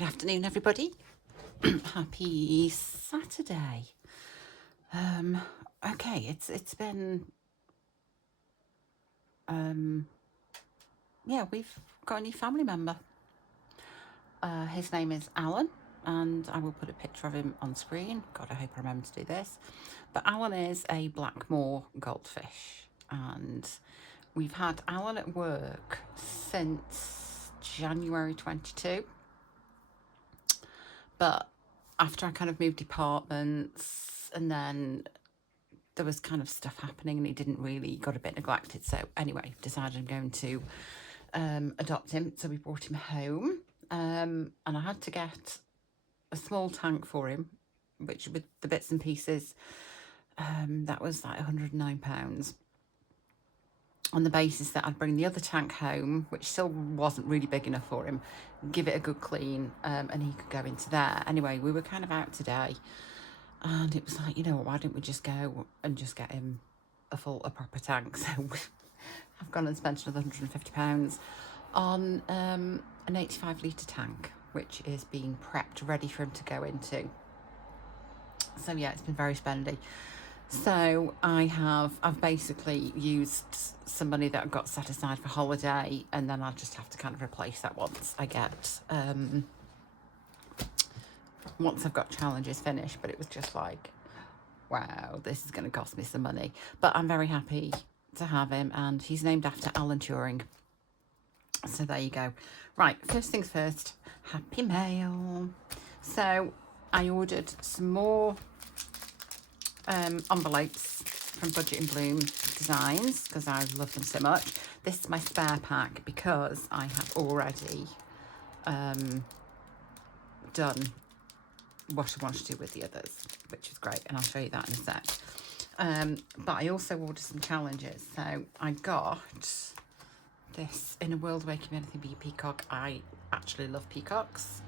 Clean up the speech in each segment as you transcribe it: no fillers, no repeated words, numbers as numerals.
Good afternoon, everybody. Happy Saturday. Okay, it's been yeah, we've got a new family member. His name is Alan, and I will put a picture of him on screen. God, I hope I remember to do this. But Alan is a Blackmore goldfish, and we've had Alan at work since January 22. But after I kind of moved departments, and then there was kind of stuff happening and he didn't really, got a bit neglected. So anyway, decided I'm going to adopt him. So we brought him home, and I had to get a small tank for him, which with the bits and pieces, that was like £109. On the basis that I'd bring the other tank home, which still wasn't really big enough for him, give it a good clean, and he could go into there. Anyway, we were kind of out today, and it was like, you know what, why don't we just go and just get him a proper tank? So I've gone and spent another £150 on an 85-litre tank, which is being prepped, ready for him to go into. So yeah, it's been very spendy. So I've basically used some money that I got set aside for holiday, and then I'll just have to kind of replace that once I get once I've got challenges finished. But it was just like, wow, this is going to cost me some money. But I'm very happy to have him, and he's named after Alan Turing. So there you go. Right, first things first, happy mail. So I ordered some more envelopes from Budget and Bloom Designs because I love them so much. This is my spare pack because I have already done what I want to do with the others, which is great, and I'll show you that in a sec. But I also ordered some challenges. So I got this In a World Where Can Anything Be a Peacock. I actually love peacocks.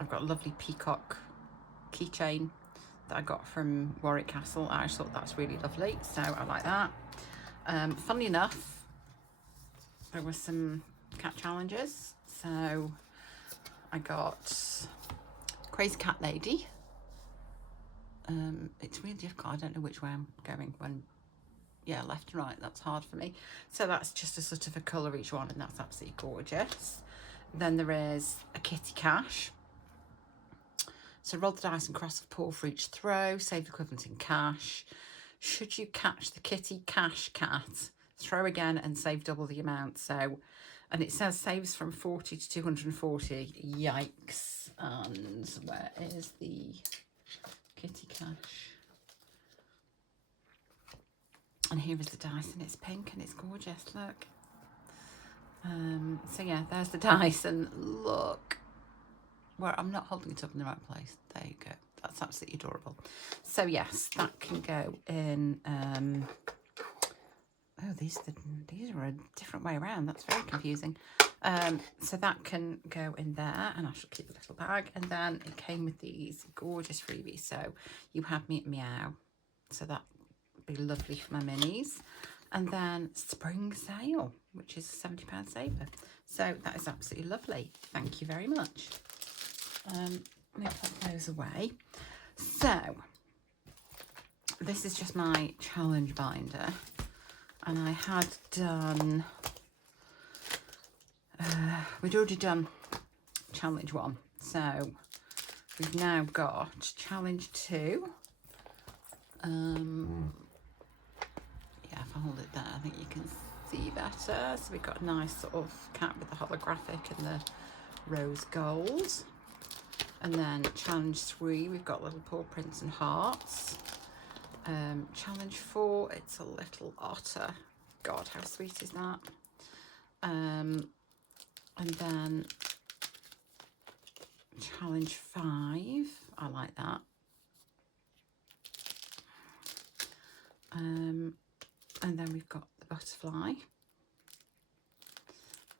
I've got a lovely peacock keychain that I got from Warwick Castle. I just thought that's really lovely, so I like that. Funnily enough, there were some cat challenges. So I got Crazy Cat Lady. It's really difficult. I don't know which way I'm going when, yeah, left and right. That's hard for me. So that's just a sort of a colour each one, and that's absolutely gorgeous. Then there is a Kitty Cash. So roll the dice and cross a paw for each throw. Save the equivalent in cash. Should you catch the Kitty Cash cat, throw again and save double the amount. So, and it says saves from 40 to 240. Yikes. And where is the Kitty Cash? And here is the dice, and it's pink and it's gorgeous. Look. So yeah, there's the dice, and look. Well, I'm not holding it up in the right place. There you go. That's absolutely adorable. So yes, that can go in. Oh, these are a different way around. That's very confusing. So that can go in there, and I shall keep the little bag. And then it came with these gorgeous freebies. So you have me at Meow. So that would be lovely for my minis. And then spring sale, which is a £70 saver. So that is absolutely lovely. Thank you very much. Let me put those away. So this is just my challenge binder, and I had done we'd already done challenge 1, so we've now got challenge 2. Yeah, if I hold it there, I think you can see better. So we've got a nice sort of cat with the holographic and the rose gold. And then challenge 3, we've got little paw prints and hearts. Challenge 4, it's a little otter. God, how sweet is that? And then challenge 5, I like that. And then we've got the butterfly.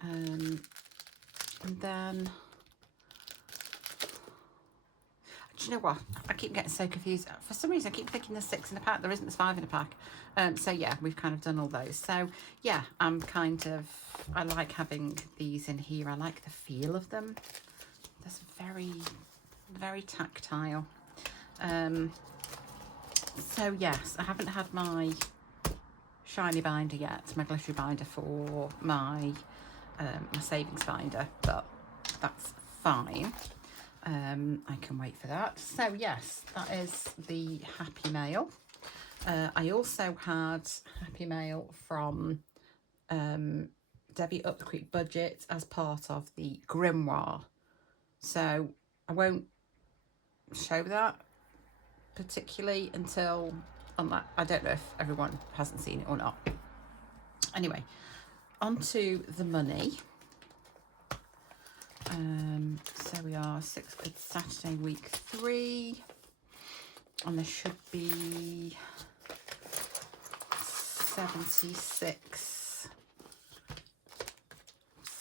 And then do you know what? I keep getting so confused. For some reason, I keep thinking there's 6 in a pack. There isn't, there's 5 in a pack. So yeah, we've kind of done all those. So yeah, I like having these in here. I like the feel of them. That's very, very tactile. So yes, I haven't had my shiny binder yet, my glittery binder for my my savings binder, but that's fine. I can wait for that. So yes, that is the Happy Mail. I also had Happy Mail from Debbie Up the Creek Budget as part of the Grimoire. So I won't show that particularly until I don't know if everyone hasn't seen it or not. Anyway, on to the money. So we are £6 Saturday, week 3, and there should be 76.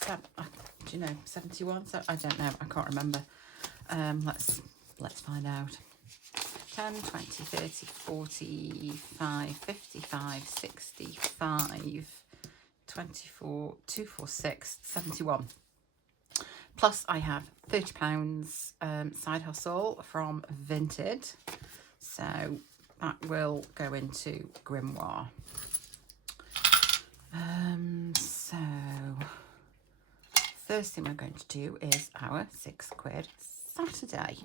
Do you know 71? So I don't know. I can't remember. Let's find out. 10, 20, 30, 45, 55, 65, 24, 246, 71. Plus I have £30 side hustle from Vinted. So that will go into Grimoire. So first thing we're going to do is our £6 Saturday.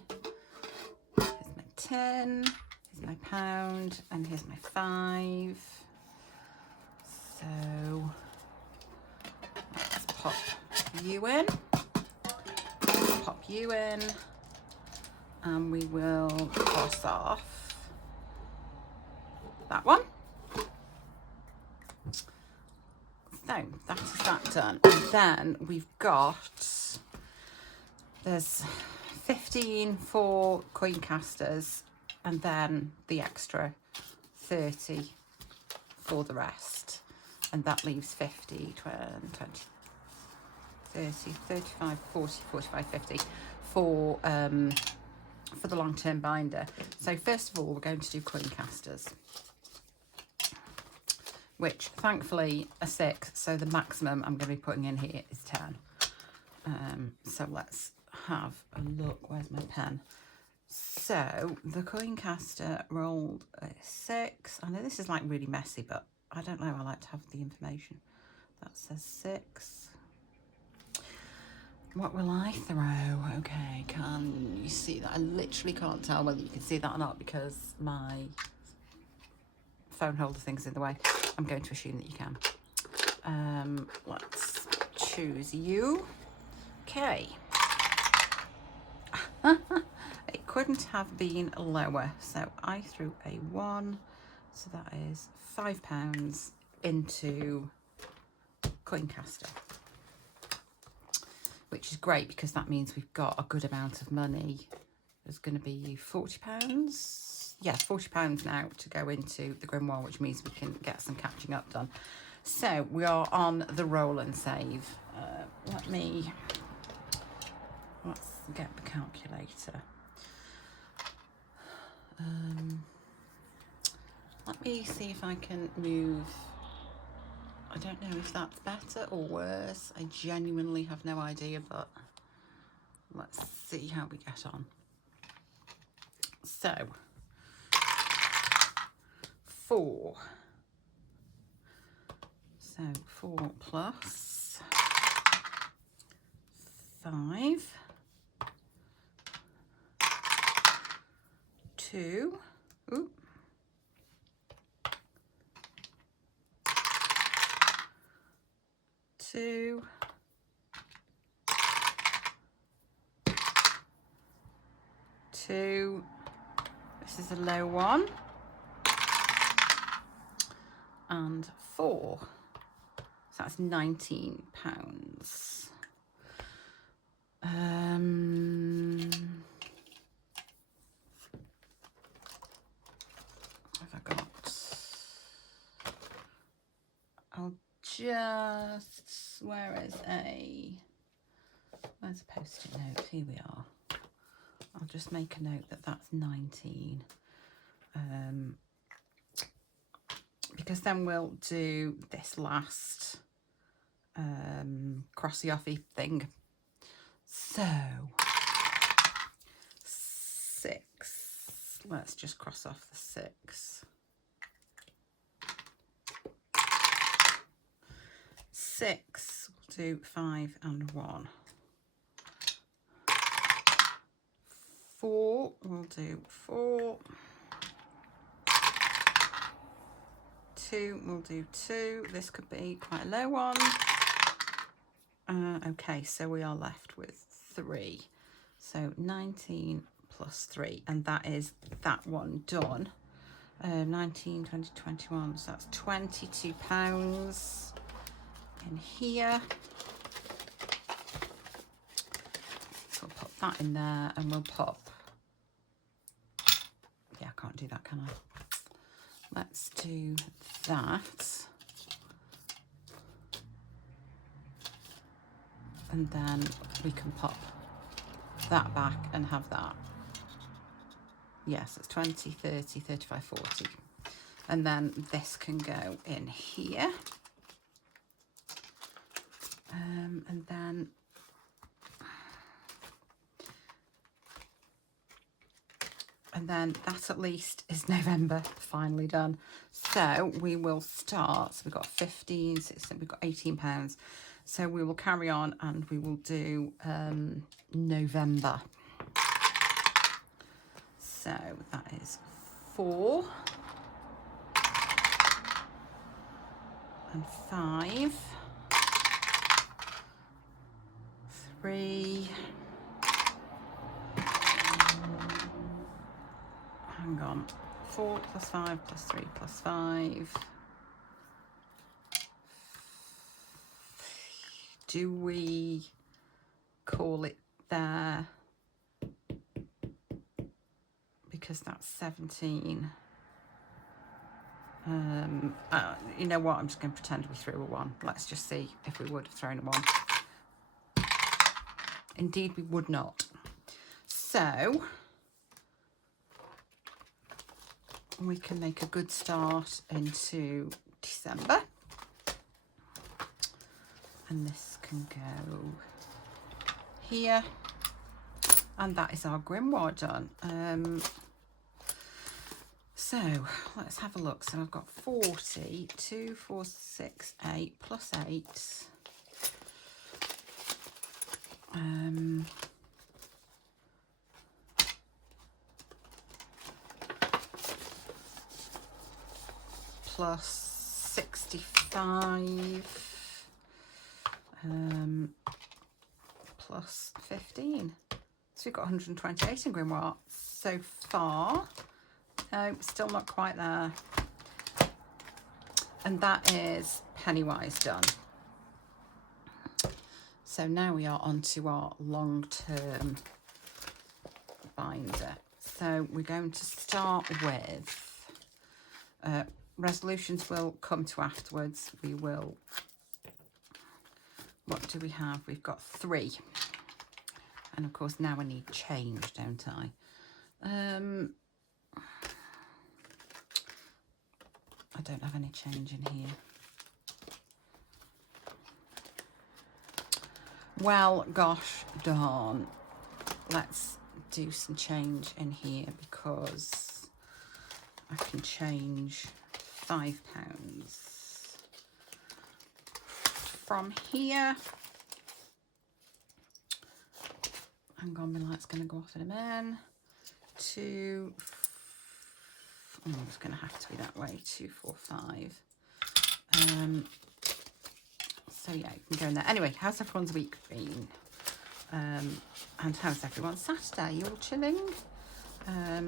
Here's my 10, here's my pound, and here's my 5. So let's pop you in. Pop you in, and we will cross off that one. So that is that done. And then we've got, there's 15 for coin casters, and then the extra 30 for the rest, and that leaves 50, 20, 30, 35, 40, 45, 50 for the long-term binder. So first of all, we're going to do coin casters, which thankfully are 6, so the maximum I'm going to be putting in here is 10. So let's have a look. Where's my pen? So the coin caster rolled a 6. I know this is like really messy, but I don't know, I like to have the information. That says 6. What will I throw? Okay, can you see that? I literally can't tell whether you can see that or not because my phone holder thing's in the way. I'm going to assume that you can. Let's choose you. Okay. It couldn't have been lower, so I threw a 1, so that is £5 into coin caster, which is great because that means we've got a good amount of money. There's going to be £40. Yeah, £40 now to go into the Grimoire, which means we can get some catching up done. So we are on the roll and save. Let's get the calculator. Let me see if I can move. I don't know if that's better or worse. I genuinely have no idea, but let's see how we get on. So 4. So 4 plus 5, 2, ooh, 2, 2. This is a low one, and 4. So that's £19. Have I got? I'll just. Where's a post-it note? Here we are. I'll just make a note that that's 19. Because then we'll do this last crossy-offy thing. So 6. Let's just cross off the 6. 6. We'll do 5 and 1. 4. We'll do 4. 2. We'll do 2. This could be quite a low one. Okay, so we are left with 3. So 19 plus 3, and that is that one done. 19, 20, 21, so that's £22 in here. So we'll pop that in there, and we'll pop, yeah, I can't do that, can I? Let's do that. And then we can pop that back and have that. Yes, it's 20, 30, 35, 40. And then this can go in here. And then that at least is November, finally done. So we will start. So we've got 15, 16, we've got £18. So we will carry on and we will do November. So that is 4 and 5, 3, hang on, 4 plus 5 plus 3 plus 5. Do we call it there? Because that's 17. You know what? I'm just going to pretend we threw a 1. Let's just see if we would have thrown a 1. Indeed, we would not. So we can make a good start into December. And this can go here. And that is our grimoire done. So let's have a look. So I've got 40, 2, 4, 6, 8, plus 8. Plus 65. Plus 15. So we've got 128 in grimoire so far. No, still not quite there. And that is Pennywise done. So now we are on to our long-term binder. So we're going to start with resolutions will come to afterwards. We will, what do we have? We've got 3. And of course now I need change, don't I? I don't have any change in here. Well, gosh darn. Let's do some change in here because I can change £5 from here. Hang on, my light's going to go off in a minute. To, oh, it's going to have to be that way. 2, 4, 5. So yeah, you can go in there. Anyway, how's everyone's week been? And how's everyone's Saturday? You all chilling? I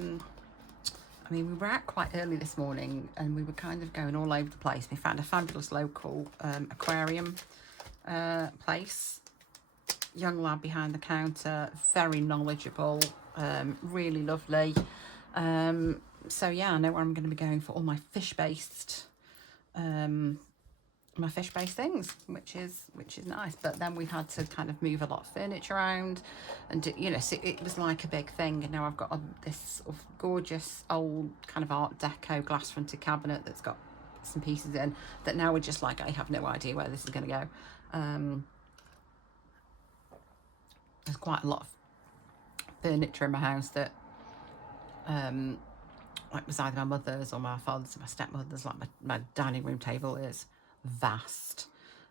mean, we were out quite early this morning and we were kind of going all over the place. We found a fabulous local aquarium place. Young lad behind the counter, very knowledgeable, really lovely. So yeah, I know where I'm going to be going for all my fish-based my fish-based things, which is nice. But then we've had to kind of move a lot of furniture around, and do, you know, so it was like a big thing. And now I've got this sort of gorgeous old kind of Art Deco glass fronted cabinet that's got some pieces in that now we're just like, I have no idea where this is going to go. There's quite a lot of furniture in my house that like was either my mother's or my father's or my stepmother's. Like my dining room table is vast,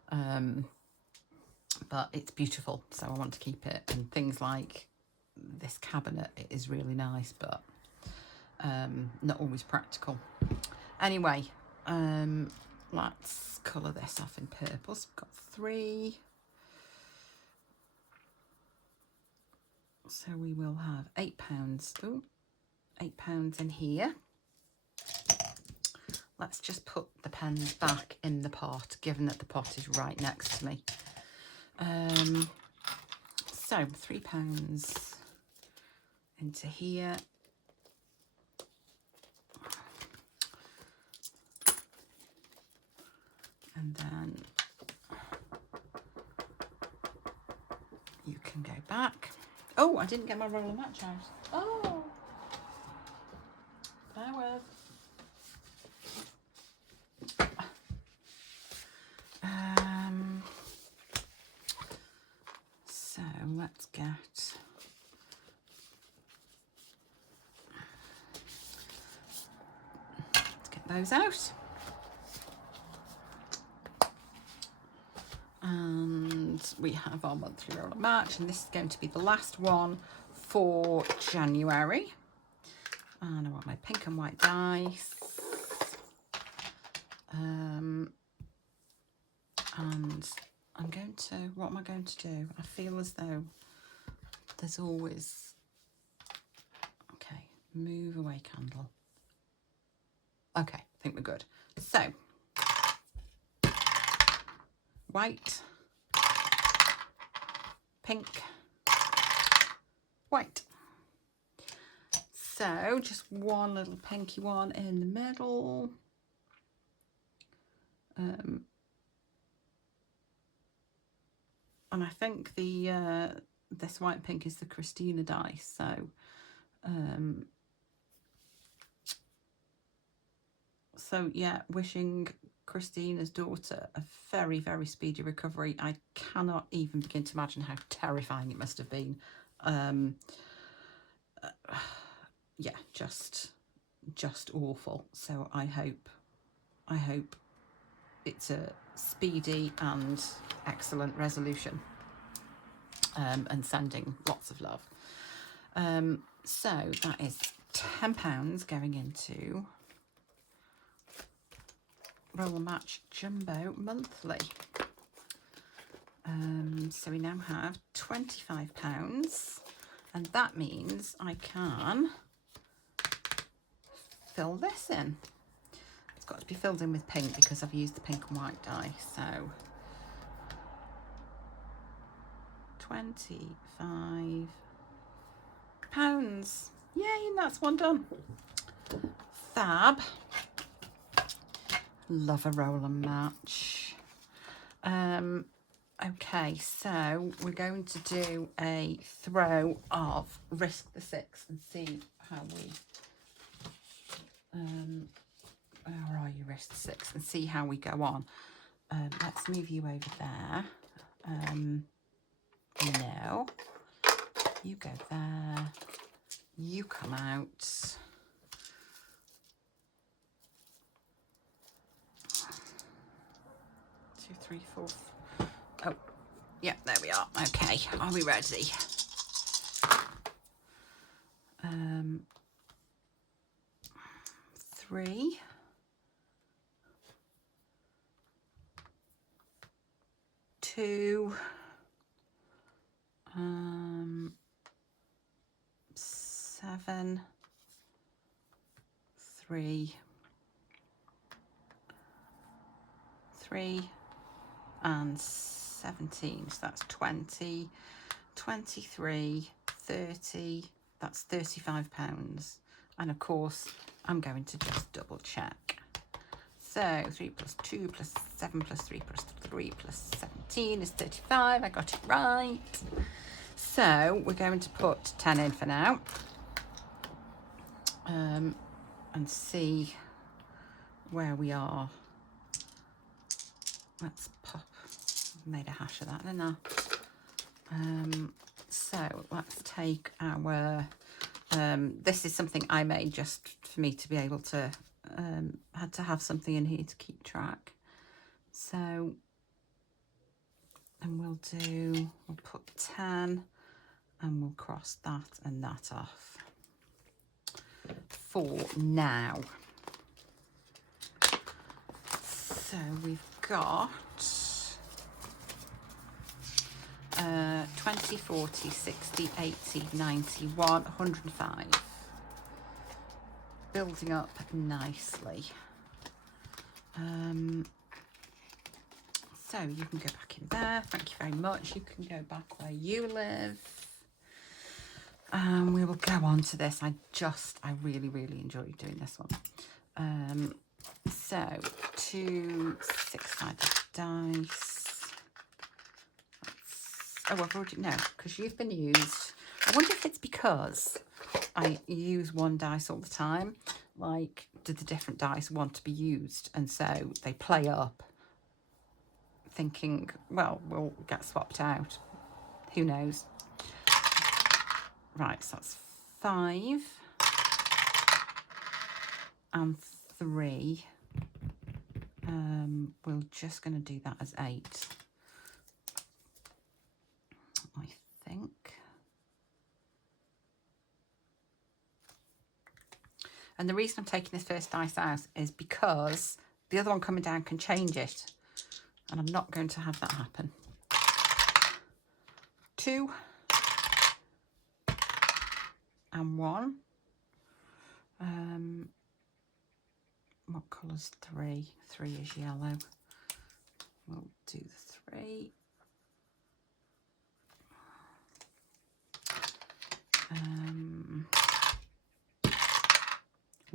but it's beautiful, so I want to keep it. And things like this cabinet, it is really nice, but not always practical. Anyway, let's colour this off in purple. So we've got 3. So we will have £8. Oh, £8 in here. Let's just put the pens back in the pot, given that the pot is right next to me. So £3 into here. And then you can go back. Oh, I didn't get my roller match out. Oh, bear with. So let's get those out. And we have our monthly roller match, and this is going to be the last one for January. And I want my pink and white dice. And I'm going to, what am I going to do? I feel as though there's always, okay, move away candle. Okay, I think we're good. So, white, pink, white. So just one little pinky one in the middle. And I think the this white and pink is the Christina dice. So yeah, wishing Christina's daughter a very, very speedy recovery. I cannot even begin to imagine how terrifying it must have been. Yeah, just awful. So I hope it's a speedy and excellent resolution, and sending lots of love. So that is £10 going into Roller Match Jumbo Monthly. So we now have £25, and that means I can fill this in. It's got to be filled in with pink because I've used the pink and white die. So £25. Yay, and that's one done. Fab. Love a roller match. Okay, so we're going to do a throw of Risk the Six and see how we where are you, Risk the Six, and see how we go on. Let's move you over there. No, you go there, you come out. 2, 3, 4. Oh, yeah, there we are. Okay, are we ready? 3, 2, 7, 3, 3, and 17. So that's 20, 23, 30. That's £35. And of course, I'm going to just double check. So 3 plus 2 plus 7 plus 3 plus 3 plus 17 is 35. I got it right. So we're going to put 10 in for now. And see where we are. Let's pop. Made a hash of that, didn't I? So let's take our, this is something I made just for me to be able to, had to have something in here to keep track. So, and we'll put 10 and we'll cross that and that off for now. So we've got 20, 40, 60, 80, 91, 105. Building up nicely. So you can go back in there. Thank you very much. You can go back where you live. We will go on to this. I really, really enjoyed doing this one. So 2 6-sided dice. Oh, I've already, no, because you've been used. I wonder if it's because I use one dice all the time. Like, do the different dice want to be used? And so they play up thinking, well, we'll get swapped out. Who knows? Right, so that's 5 and 3. We're just going to do that as 8. I think. And the reason I'm taking this first dice out is because the other one coming down can change it. And I'm not going to have that happen. 2 and 1. What colour's 3? 3 is yellow. We'll do the 3.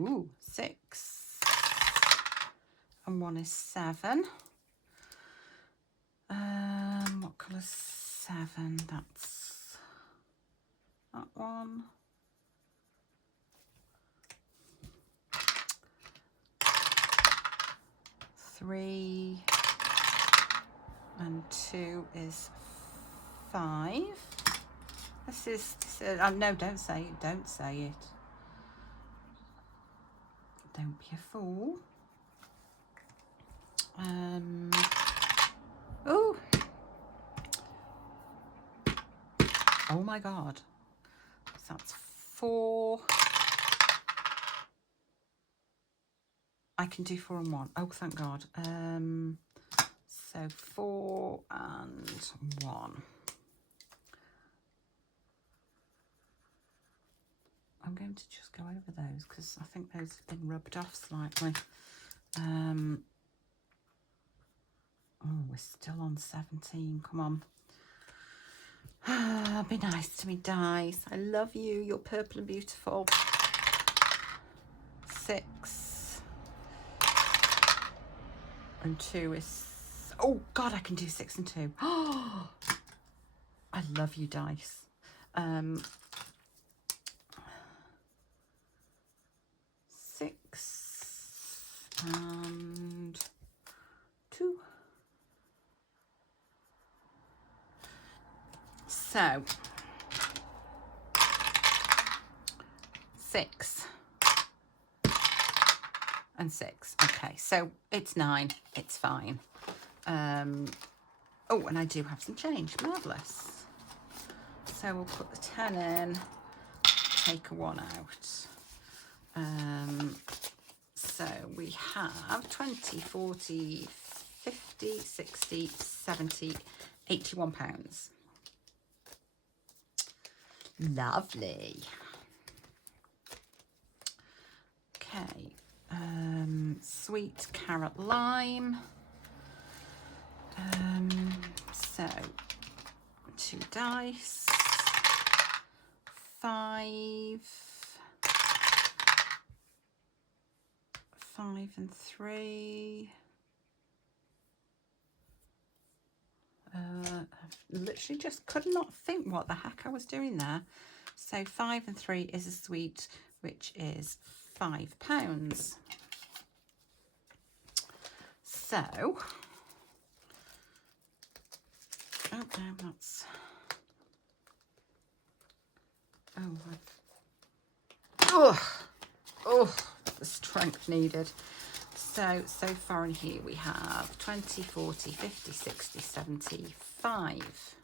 Ooh, 6. And 1 is 7. What colour's 7? That's that one. 3 and 2 is 5. This is no, don't say it. Don't say it. Don't be a fool. Oh. Oh my God. So that's 4. I can do 4 and 1. Oh, thank God. So 4 and 1. I'm going to just go over those because I think those have been rubbed off slightly. Oh, we're still on 17. Come on. Be nice to me, dice. I love you. You're purple and beautiful. 6 and 2 is... Oh, God, I can do 6 and 2. Oh, I love you, dice. 6 and 2. So 6 and 6. Okay, so it's 9. It's fine. Oh, and I do have some change. Marvellous. So we'll put the 10 in, take a 1 out. So we have 20, 40, 50, 60, 70, 81 pounds. Lovely. Okay. Sweet carrot lime. So 2 dice. 5. 5 and 3. I've literally just could not think what the heck I was doing there. So 5 and 3 is a suite, which is £5. So, oh no, that's, oh, the strength needed. So far in here we have 20, 40, 50, 60, 75.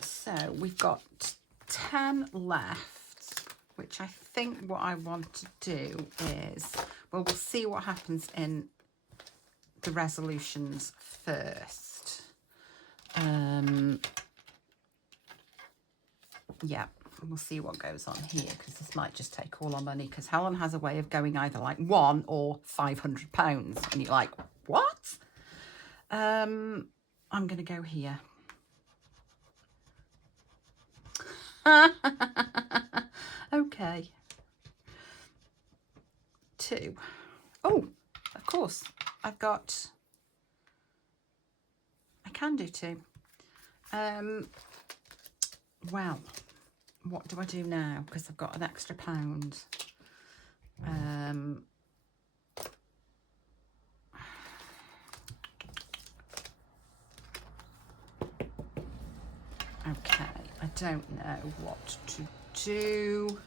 So we've got 10 left, which I think what I want to do is, well, we'll see what happens in the resolutions first. Yeah, we'll see what goes on here, because this might just take all our money, because Helen has a way of going either like £1 or £500, and you're like, what? I'm going to go here. Okay. 2. Oh, of course, I can do 2. Well, what do I do now? Because I've got an extra £1. Okay, I don't know what to do,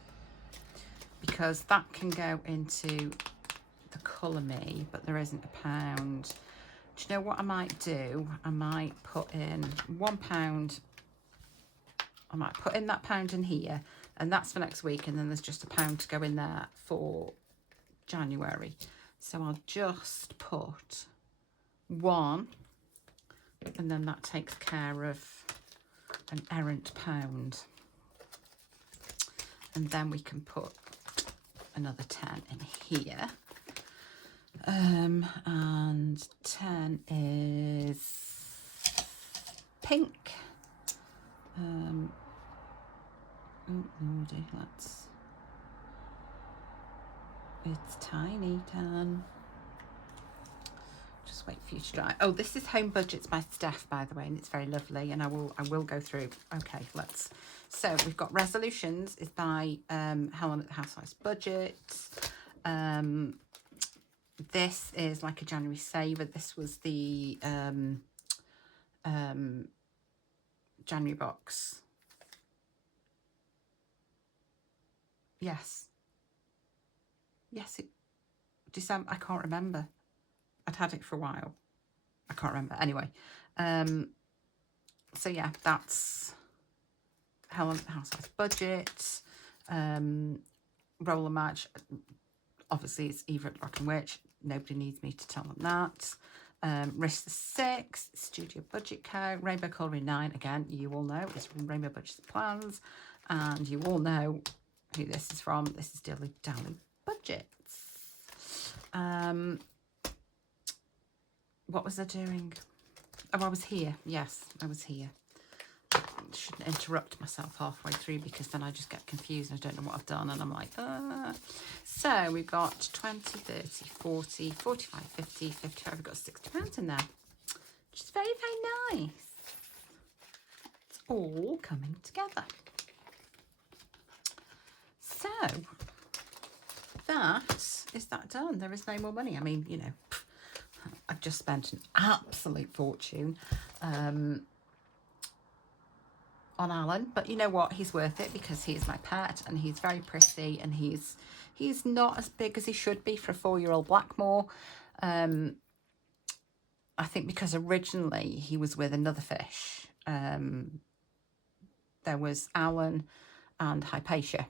because that can go into the Colour Me, but there isn't £1. Do you know what I might do? I might put in £1. I might put in that £1 in here, and that's for next week, and then there's just £1 to go in there for January. So I'll just put 1, and then that takes care of an errant £1. And then we can put another 10 in here. And 10 is pink. It's tiny, 10. Just wait for you to dry. Oh, this is Home Budgets by Steph, by the way, and it's very lovely, and I will go through. Okay, so we've got Resolutions is by Helen at the Housewife's Budget. This is like a January saver. This was the January box. Yes, December, I can't remember. I'd had it for a while. I can't remember. Anyway, so yeah, that's Helen at the Housewife's Budget. Roller Match, obviously it's Eva at the Rockin' Witch. Nobody needs me to tell them that. Risk the 6, Studio Budget Co. Rainbow Colouring 9, again, you all know, it's from Rainbow Budgets and Plans. And you all know who this is from. This is Dilly Dally Budgets. What was I doing? Oh, I was here. Yes, I was here. I shouldn't interrupt myself halfway through, because then I just get confused. I don't know what I've done, and I'm like, So we've got 20, 30, 40, 45, 50, 55. We've got £60 in there, which is very, very nice. It's all coming together. So is that done. There is no more money. I mean, you know, I've just spent an absolute fortune on Alan, but you know what, he's worth it, because he is my pet, and he's very pretty, and he's not as big as he should be for a 4-year-old Blackmore. I think because originally he was with another fish. There was Alan and Hypatia.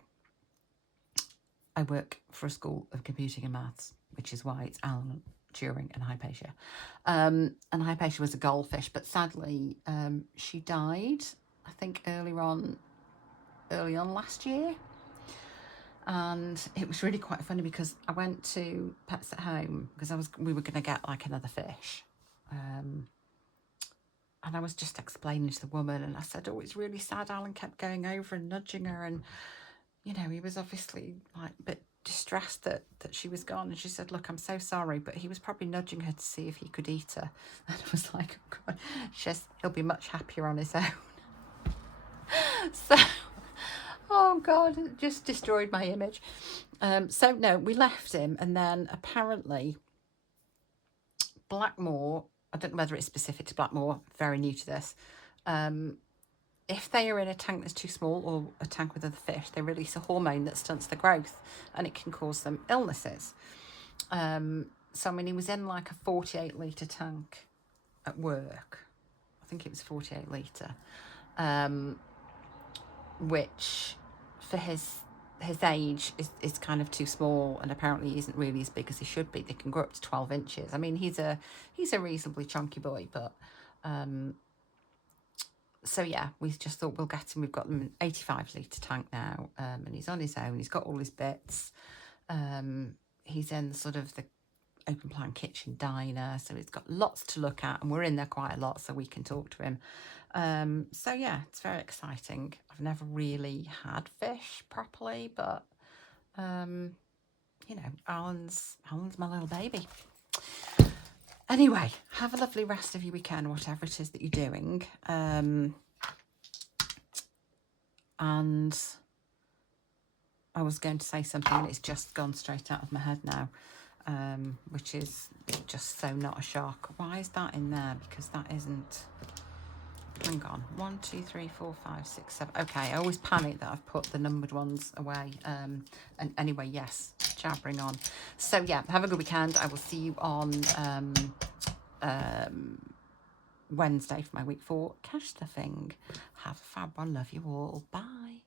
I work for a school of computing and maths, which is why it's Alan, Turing and Hypatia. And Hypatia was a goldfish, but sadly she died, I think early on last year. And it was really quite funny, because I went to Pets at Home, because we were going to get like another fish. And I was just explaining to the woman, and I said, oh, it's really sad. Alan kept going over and nudging her, and you know, he was obviously like a bit distressed that she was gone. And she said, look, I'm so sorry, but he was probably nudging her to see if he could eat her. And I was like, oh God. She says, he'll be much happier on his own. So, oh God, it just destroyed my image. So no, we left him, and then apparently Blackmore, I don't know whether it's specific to Blackmore, very new to this, if they are in a tank that's too small or a tank with other fish, they release a hormone that stunts the growth, and it can cause them illnesses. So, I mean, he was in like a 48-litre tank at work. I think it was 48 litre, which for his age is kind of too small, and apparently he isn't really as big as he should be. They can grow up to 12 inches. I mean, he's a reasonably chunky boy, but so yeah, we just thought we'll get him. We've got him an 85-litre tank now, and he's on his own. He's got all his bits. He's in sort of the open plan kitchen diner, so he's got lots to look at, and we're in there quite a lot, so we can talk to him. So yeah, it's very exciting. I've never really had fish properly, but you know, Alan's my little baby. Anyway, have a lovely rest of your weekend, whatever it is that you're doing. And I was going to say something and it's just gone straight out of my head now, which is just so not a shock. Why is that in there? Because that isn't... Hang on. 1, 2, 3, 4, 5, 6, 7. Okay, I always panic that I've put the numbered ones away. And anyway, yes, jabbering on. So yeah, have a good weekend. I will see you on Wednesday for my week 4 cash stuffing. Have a fab one. Love you all. Bye.